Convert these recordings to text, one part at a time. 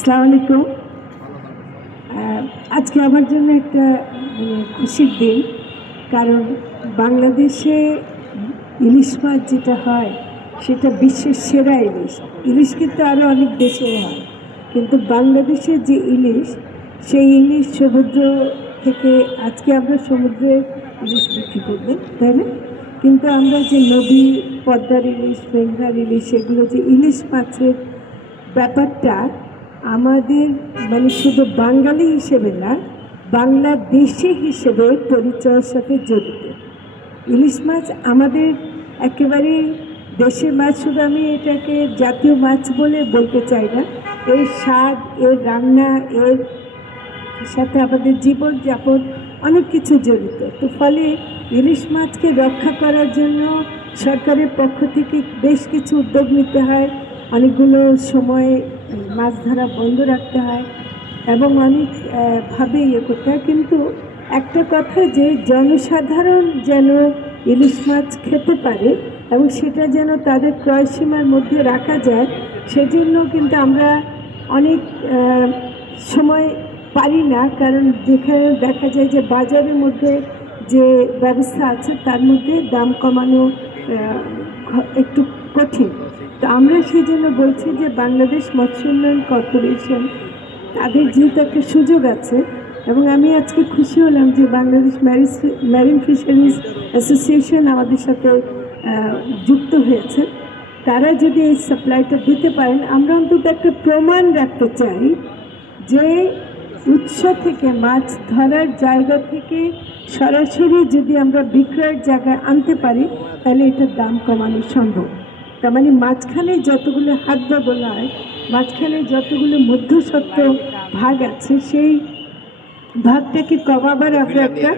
আসসালামু আলাইকুম। আজকে আমার জন্য একটা খুশির দিন, কারণ বাংলাদেশে ইলিশ মাছ যেটা হয় সেটা বিশ্বের সেরা ইলিশ। ইলিশ কিন্তু আরও অনেক দেশে হয়, কিন্তু বাংলাদেশের যে ইলিশ, সেই ইলিশ সমুদ্র থেকে আজকে আমরা সমুদ্রে ইলিশ বিক্রি করবো, তাই না? কিন্তু আমরা যে নদী, পদ্মার ইলিশ, মেঘনার ইলিশ, সেগুলো যে ইলিশ মাছের ব্যাপারটা আমাদের শুধু বাঙালি হিসেবে না, বাংলাদেশি হিসেবে পরিচয়ের সাথে জড়িত। ইলিশ মাছ আমাদের একেবারে দেশের মাছ। শুধু আমি এটাকে জাতীয় মাছ বলে বলতে চাই না, এর স্বাদ, এর রান্না, এর সাথে আমাদের জীবনযাপন অনেক কিছু জড়িত। তো ফলে ইলিশ মাছকে রক্ষা করার জন্য সরকারের পক্ষ থেকে বেশ কিছু উদ্যোগ নিতে হয়। অনেকগুলো সময় মাছ ধরা বন্ধ রাখতে হয় এবং অনেকভাবে করতে হয়। কিন্তু একটা কথা, যে জনসাধারণ যেন ইলিশ মাছ খেতে পারে এবং সেটা যেন তাদের ক্রয়সীমার মধ্যে রাখা যায়, সেজন্য কিন্তু আমরা অনেক সময় পারি না। কারণ যেখানে দেখা যায় যে বাজারের মধ্যে যে ব্যবস্থা আছে তার মধ্যে দাম কমানো একটু কঠিন। তো আমরা সেই জন্য বলছি যে বাংলাদেশ মৎস্য উন্নয়ন কর্পোরেশন, তাদের যেহেতু একটা সুযোগ আছে, এবং আমি আজকে খুশি হলাম যে বাংলাদেশ ম্যারিন ফিশারিজ অ্যাসোসিয়েশন আমাদের সাথে যুক্ত হয়েছে। তারা যদি এই সাপ্লাইটা দিতে পারেন, আমরা অন্তত একটা প্রমাণ রাখতে চাই যে উৎস থেকে, মাছ ধরার জায়গা থেকে সরাসরি যদি আমরা বিক্রয়ের জায়গায় আনতে পারি, তাহলে এটার দাম কমানো সম্ভব। তার মানে মাঝখানে যতগুলো হাত বদল হয়, মাঝখানে যতগুলো মধ্যস্বত্ব ভাগ আছে, সেই ভাগটাকে কমাবার আমরা একটা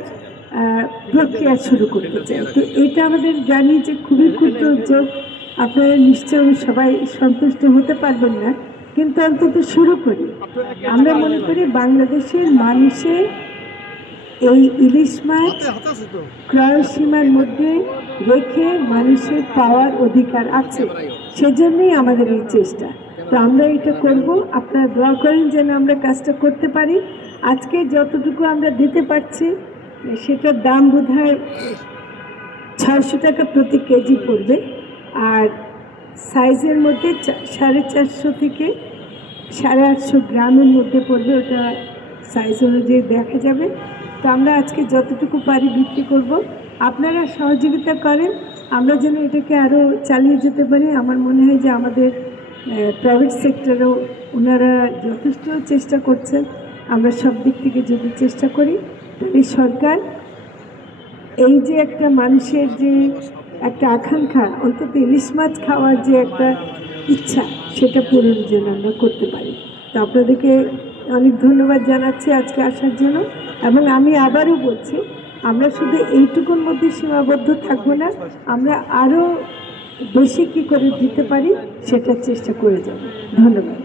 প্রক্রিয়া শুরু করতে চাই। তো এটা আমাদের জানি যে খুবই ক্ষুদ্র উদ্যোগ, আপনারা নিশ্চয়ই সবাই সন্তুষ্ট হতে পারবেন না, কিন্তু অন্তত শুরু করি। আমরা মনে করি বাংলাদেশের মানুষের এই ইলিশ মাছ ক্রয়সীমার মধ্যে রেখে মানুষের পাওয়ার অধিকার আছে, সেজন্যই আমাদের এই চেষ্টা। তো আমরা এটা করব, আপনারা দোয়া করেন যেন আমরা কাজটা করতে পারি। আজকে যতটুকু আমরা দিতে পারছি সেটার দাম বোধহয় 600 টাকা প্রতি কেজি পড়বে, আর সাইজের মধ্যে 450 থেকে 850 গ্রামের মধ্যে পড়বে। ওটা সাইজ অনুযায়ী দেখা যাবে। তো আমরা আজকে যতটুকু পারি বিক্রি করব, আপনারা সহযোগিতা করেন, আমরা যেন এটাকে আরও চালিয়ে যেতে পারি। আমার মনে হয় যে আমাদের প্রাইভেট সেক্টরেও ওনারা যথেষ্ট চেষ্টা করছেন। আমরা সব দিক থেকে যদি চেষ্টা করি, তাহলে সরকার এই যে একটা মানুষের যে একটা আকাঙ্ক্ষা, অন্তত ইলিশ মাছ খাওয়ার যে একটা ইচ্ছা, সেটা পূরণের জন্য আমরা করতে পারি। তো আপনাদেরকে অনেক ধন্যবাদ জানাচ্ছি আজকে আসার জন্য। এবং আমি আবারও বলছি, আমরা শুধু এইটুকুর মধ্যে সীমাবদ্ধ থাকবো না, আমরা আরও বেশি কী করে দিতে পারি সেটার চেষ্টা করে যাব। ধন্যবাদ।